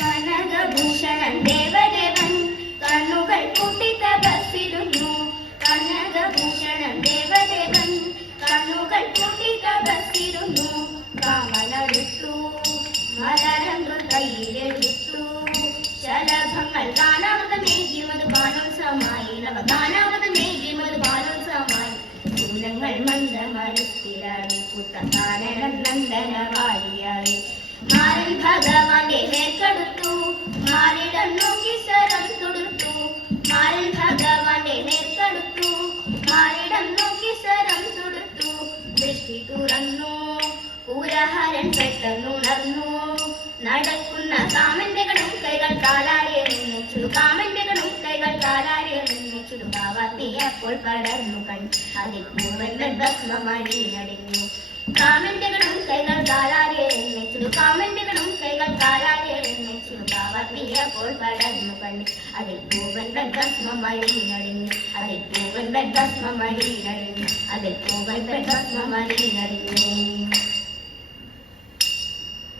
കനകഭൂഷണൻ ദേവദേവൻ കണ്ണുകൾ പൂട്ടി തപസ്സിടുന്നു. കനകഭൂഷണൻ ദേവദേവൻ കണ്ണുകൾ പൂട്ടി തപസ്സിടുന്നു. കാമനടുത്തു മലരങ്ക് കയ്യിലെടുത്തു. ശലഭങ്ങൾ ഗാനാമൃതമേകി മധുപാനോത്സവമായി. നവഗാനാമൃതമേകി മധുപാനോത്സവമായി. ശൂലങ്ങൾ മന്ദമരുത്തിലായി പുത്തകാനനം നന്ദനവാടിയായി. മാരൻ ഭഗവാന്റെ നേർക്കടുത്തു മാറിടം നോക്കി സ്വരം തൊടുത്തു. മാരൻ ഭഗവാന്റെ നേർക്കടുത്തു മാറിടം നോക്കി സ്വരം തൊടുത്തു. ദൃഷ്ടി തുറന്നു പൂരഹരൻ പെട്ടെന്നുണർന്നു. നടക്കുന്ന കാമന്റെ ഗണം കൈകൾ കാലാരെ നിന്നിച്ചു. കാമന്റെ ഗണം കൈകൾ കാലാരെ നിന്നിച്ചു. കാവാത്തി അപ്പോൾ പടർന്നു കൺ അതിൽ പൂവൻ ഭസ്മമണി നടിഞ്ഞു. കാമന്റെ ഗണം കൈകൾ കാലാരെ നിന്നിച്ചു. കാമന്റെ ഗണം കൈകൾ കാലാരെ നിന്നിച്ചു. കാവാത്തി അപ്പോൾ പടർന്നു കൺ അതിൽ പൂവൻ ഭസ്മമണി നടിഞ്ഞു. അതിൽ പൂവൻ ഭസ്മമണി നടിഞ്ഞു. അതിൽ പൂവൻ ഭസ്മമണി നടിഞ്ഞു.